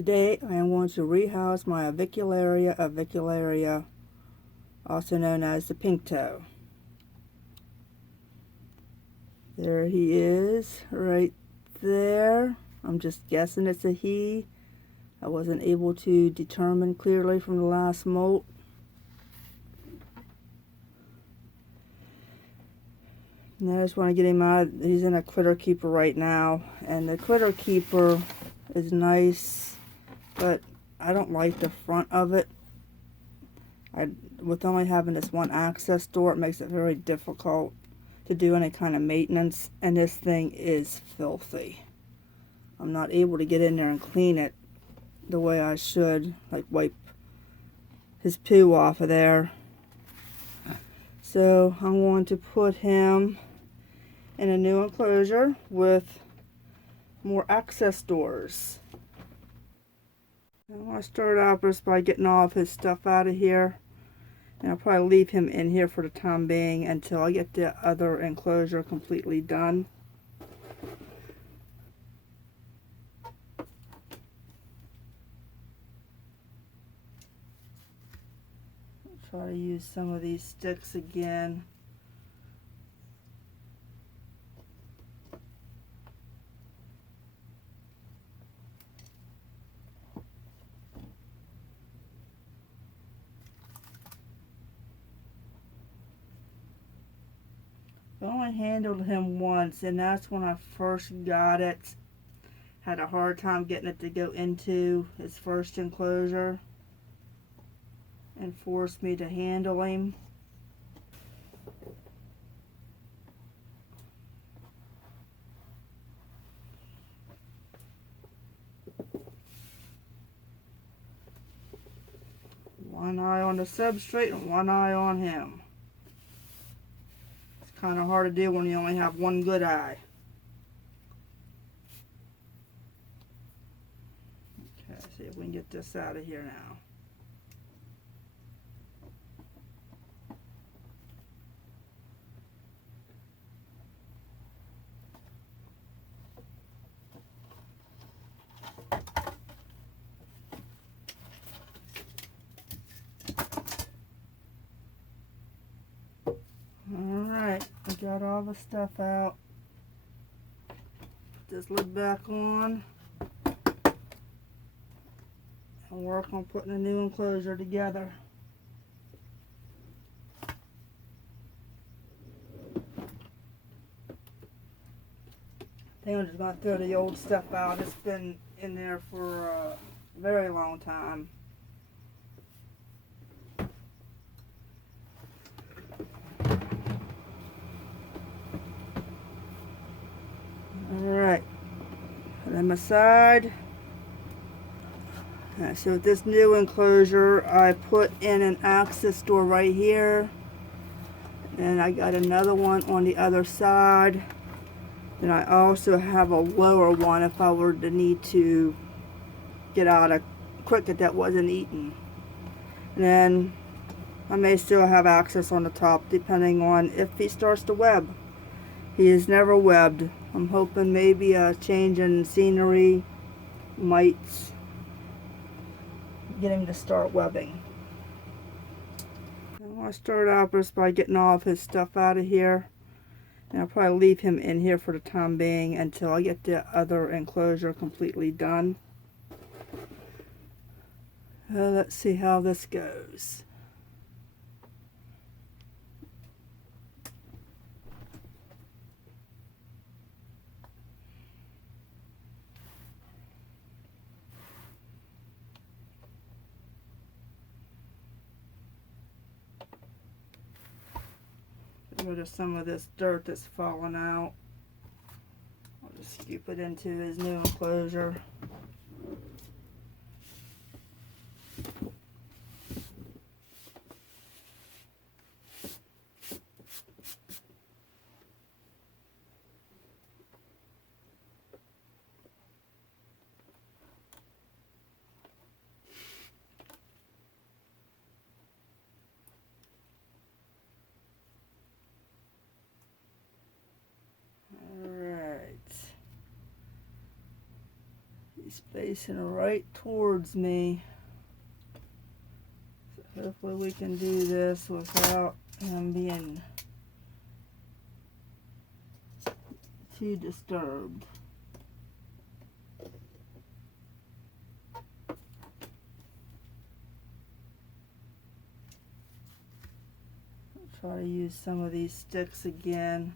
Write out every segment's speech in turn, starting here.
Today I am going to rehouse my Avicularia, also known as the pinktoe. There he is, right there. I'm just guessing it's a he. I wasn't able to determine clearly from the last molt. And I just want to get him out. He's in a critter keeper right now, and the critter keeper is nice, but I don't like the front of it. With only having this one access door, it makes it very difficult to do any kind of maintenance, and this thing is filthy. I'm not able to get in there and clean it the way I should, like wipe his poo off of there. So I'm going to put him in a new enclosure with more access doors. I want to start out just by getting all of his stuff out of here. And I'll probably leave him in here for the time being until I get the other enclosure completely done. Try to use some of these sticks again. I only handled him once, and that's when I first got it. Had a hard time getting it to go into his first enclosure and forced me to handle him. One eye on the substrate and one eye on him. It's kind of hard to do when you only have one good eye. Okay, see if we can get this out of here now. Alright, I got all the stuff out. Put this lid back on and work on putting a new enclosure together. I think I'm just going to throw the old stuff out. It's been in there for a very long time. Alright, put them aside. So with this new enclosure, I put in an access door right here. And I got another one on the other side. Then I also have a lower one if I were to need to get out a cricket that wasn't eaten. And then I may still have access on the top depending on if he starts to web. He is never webbed. I'm hoping maybe a change in scenery might get him to start webbing. I want to start out just by getting all of his stuff out of here. And I'll probably leave him in here for the time being until I get the other enclosure completely done. Let's see how this goes. Get rid of some of this dirt that's fallen out. I'll just scoop it into his new enclosure. facing right towards me. So hopefully we can do this without him being too disturbed. I'll try to use some of these sticks again.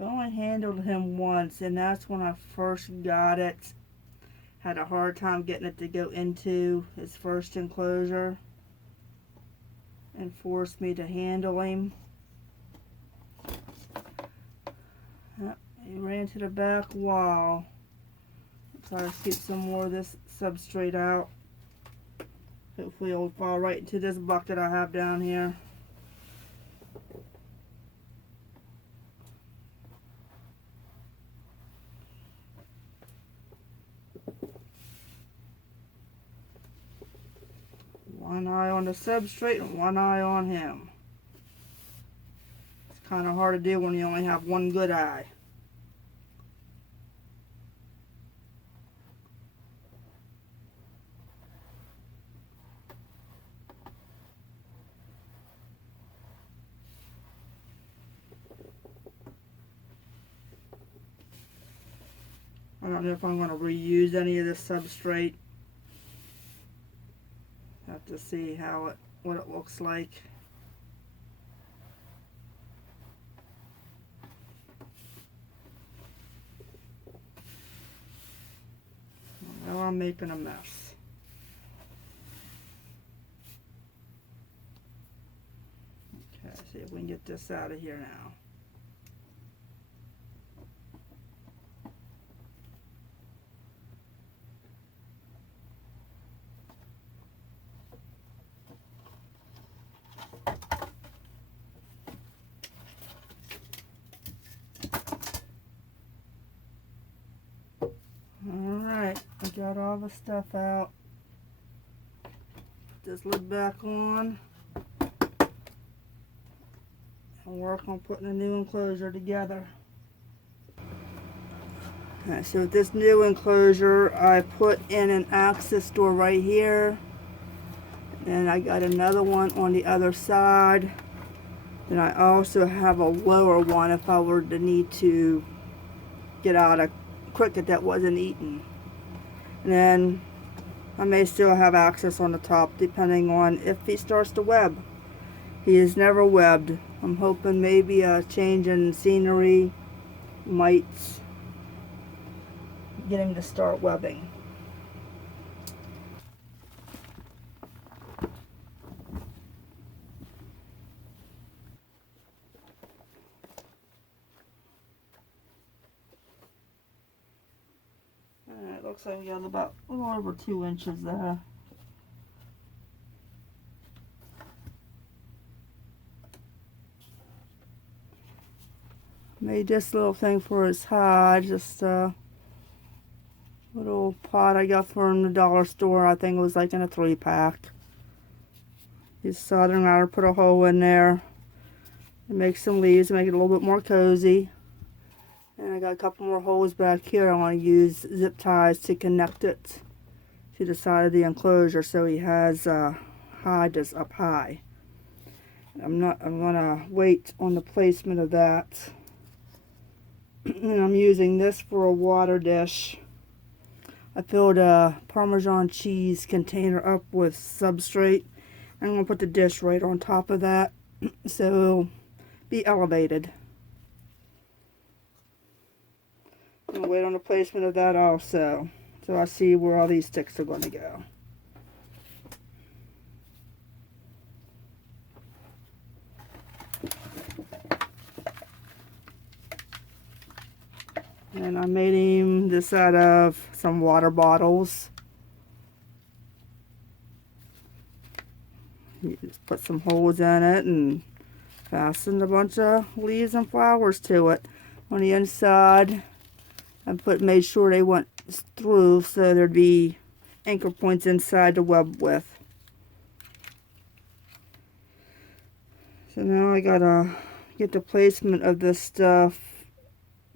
I only handled him once, and that's when I first got it. Had a hard time getting it to go into his first enclosure and forced me to handle him. He ran to the back wall. Try to scoop some more of this substrate out. Hopefully it'll fall right into this bucket I have down here. One eye on the substrate and one eye on him. It's kind of hard to do when you only have one good eye. I don't know if I'm going to reuse any of this substrate. Have to see what it looks like. Now I'm making a mess. Okay, see if we can get this out of here now. Alright, I got all the stuff out. Put this lid back on. And work on putting a new enclosure together. Okay, so with this new enclosure, I put in an access door right here. And I got another one on the other side. And I also have a lower one if I were to need to get out a cricket that wasn't eaten. And then I may still have access on the top depending on if he starts to web. He has never webbed. I'm hoping maybe a change in scenery might get him to start webbing. Alright, looks like we got about a little over 2 inches there. Made this little thing for his hide, just a little pot I got from the dollar store. I think it was like in a 3-pack. Use soldering iron, put a hole in there, and make some leaves to make it a little bit more cozy. And I got a couple more holes back here. I want to use zip ties to connect it to the side of the enclosure so he has hide that's up high. I'm gonna wait on the placement of that. And I'm using this for a water dish. I filled a Parmesan cheese container up with substrate. I'm going to put the dish right on top of that so it'll be elevated. I'm going to wait on the placement of that also so I see where all these sticks are going to go. And I made him this out of some water bottles. You just put some holes in it and fastened a bunch of leaves and flowers to it. On the inside, I made sure they went through so there'd be anchor points inside the web with. So now I gotta get the placement of this stuff,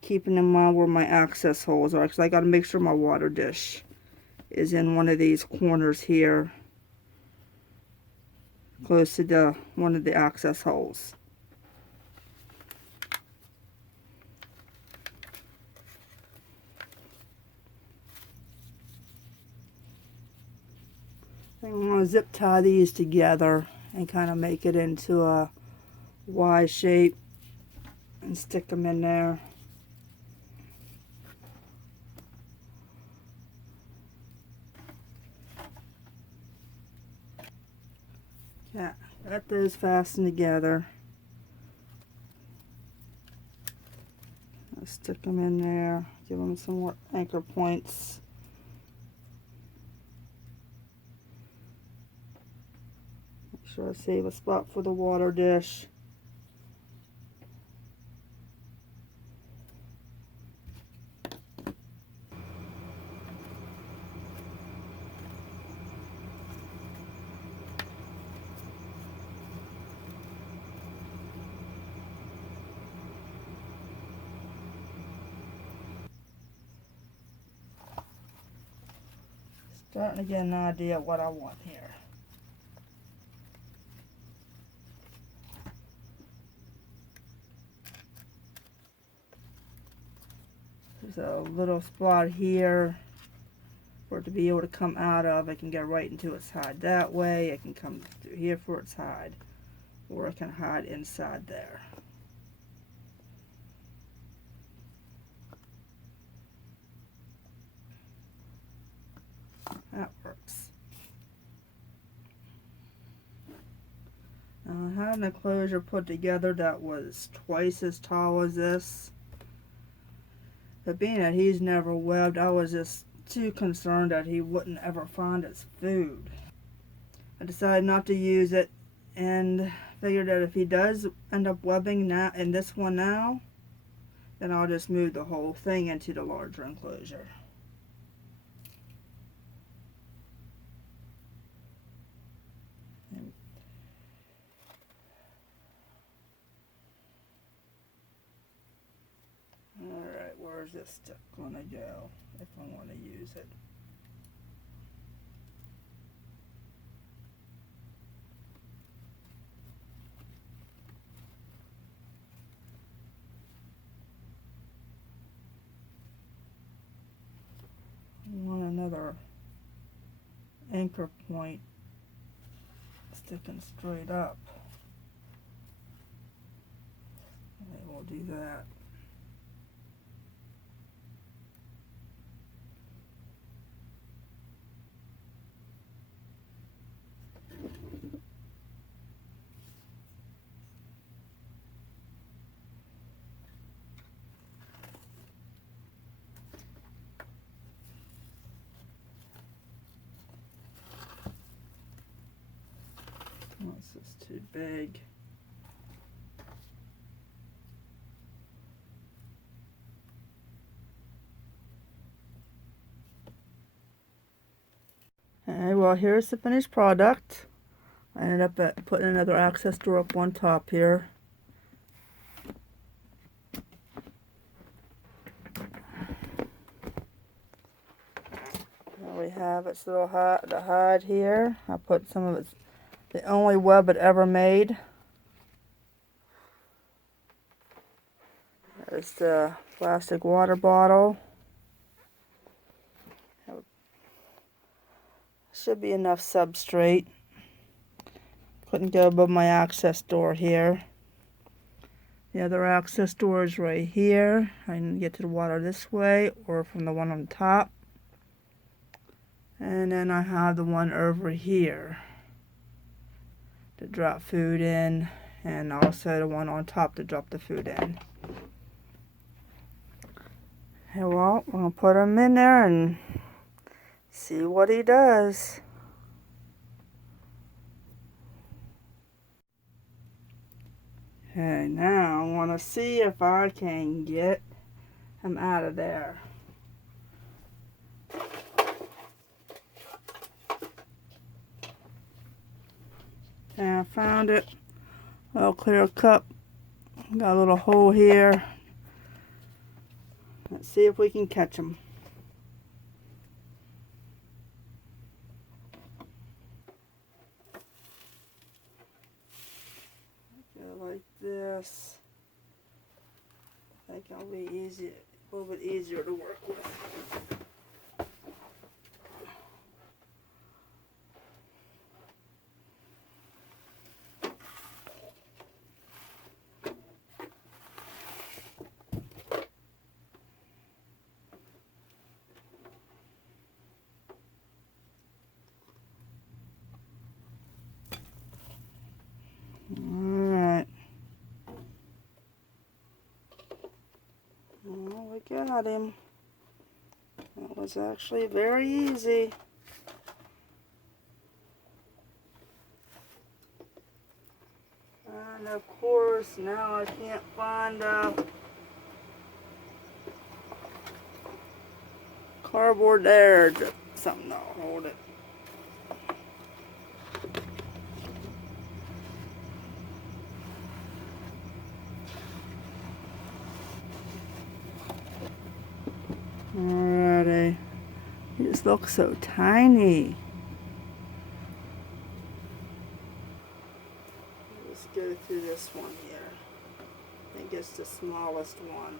keeping in mind where my access holes are, because I gotta make sure my water dish is in one of these corners here, close to one of the access holes. I'm going to zip tie these together and kind of make it into a Y shape and stick them in there. Yeah, got those fastened together. I'll stick them in there, give them some more anchor points. Make sure I save a spot for the water dish. Starting to get an idea of what I want here. There's a little spot here for it to be able to come out of. I can get right into its hide that way. I can come through here for its hide, or I can hide inside there. That works. Now I had an enclosure put together that was twice as tall as this. But being that he's never webbed, I was just too concerned that he wouldn't ever find his food. I decided not to use it and figured that if he does end up webbing now in this one now, then I'll just move the whole thing into the larger enclosure. Alright, where's this stuff going to go if I want to use it? I want another anchor point sticking straight up. Okay, we'll do that. This is too big. Alright, well here's the finished product. I ended up putting another access door up on top here. There we have its little the hide here. I put some of its, the only web it ever made. There's the plastic water bottle. Should be enough substrate. Couldn't go above my access door here. The other access door is right here. I can get to the water this way or from the one on top. And then I have the one over here to drop food in, and also the one on top to drop the food in. Okay, well, we're going to put him in there and see what he does. Okay, now I want to see if I can get him out of there. And I found it. A little clear cup. Got a little hole here. Let's see if we can catch them. Go like this. I think it'll be easy, a little bit easier to work with. Alright. Well, we got him. That was actually very easy. And of course, now I can't find cardboard there. Just something to hold it. Alrighty. He just looks so tiny. Let's go through this one here. I think it's the smallest one.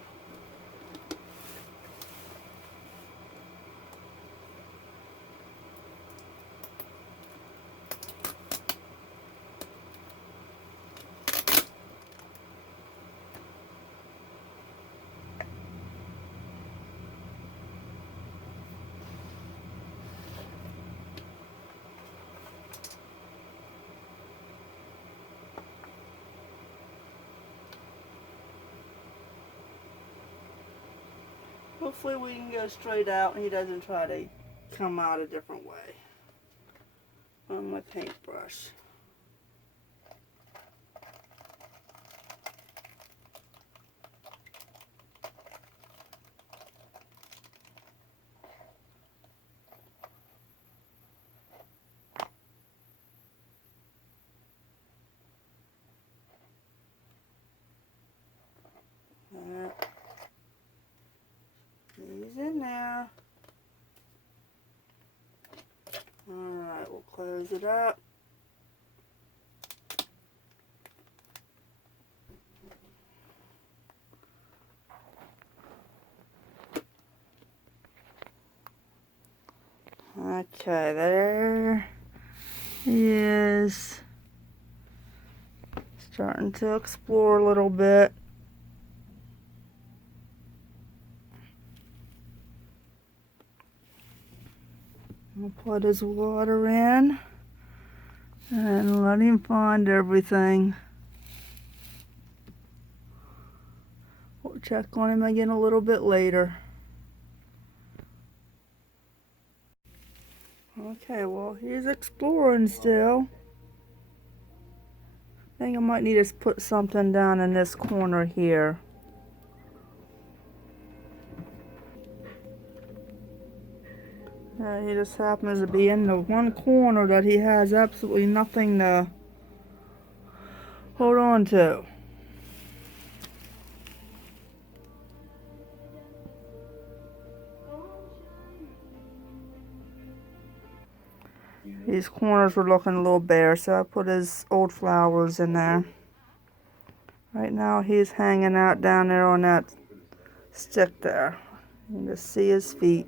Hopefully we can go straight out and he doesn't try to come out a different way on my paintbrush. He's in there. Alright, we'll close it up. Okay, there he is. Starting to explore a little bit. I'll put his water in and let him find everything. We'll check on him again a little bit later. Okay, well, he's exploring still. I think I might need to put something down in this corner here. He just happens to be in the one corner that he has absolutely nothing to hold on to. These corners were looking a little bare, so I put his old flowers in there. Right now he's hanging out down there on that stick there. You can just see his feet.